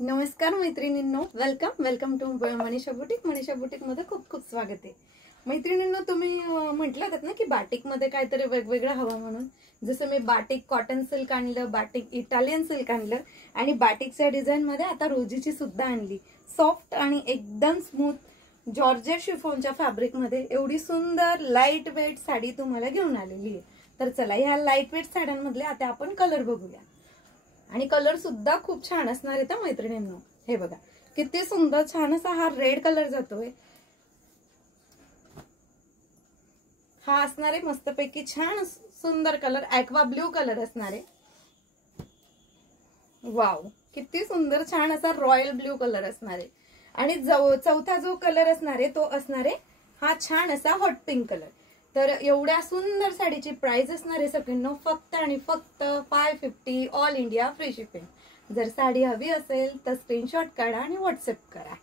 नमस्कार मैत्रिणींनो, welcome to Manisha boutique. Manisha boutique मध्ये खूप खूप स्वागत आहे. मैत्रिणींनो, तुम्ही म्हटलं होतं ना की बाटिक मध्ये काहीतरी वेगवेगळं हवं म्हणून. जसं मी बाटिक कॉटन सिल्क आणलं, बाटिक इटालियन सिल्क आणलं आणि बाटिकच्या डिझाईन मध्ये आता रोजीची सुद्धा आणली. सॉफ्ट आणि एकदम स्मूथ जॉर्जेट शिफॉनच्या फॅब्रिक मध्ये एवढी सुंदर लाईट वेट साडी तुम्हाला घेऊन आलेली आहे. तर चला ह्या लाईट वेट साड्यांमधले आता आपण कलर बघूया. आणि कलर सुद्धा खूप छान असणार आहे त्या मैत्रिणींनो. हे बघा किती सुंदर छान असा हा रेड कलर जातोय. हा असणार आहे मस्तपैकी छान सुंदर कलर, ॲक्वा ब्ल्यू कलर असणार आहे. वाव, किती सुंदर छान असा रॉयल ब्ल्यू कलर असणार आहे. आणि चौथा जो कलर असणार आहे तो असणार आहे हा छान असा हॉट पिंक कलर. तर एवढ्या सुंदर साडीची प्राइस असणार आहे सगळ्यांना फक्त आणि फक्त 550 ऑल इंडिया फ्री शिपिंग. जर साडी हवी असेल तर स्क्रीनशॉट काढा आणि व्हॉट्सअप करा.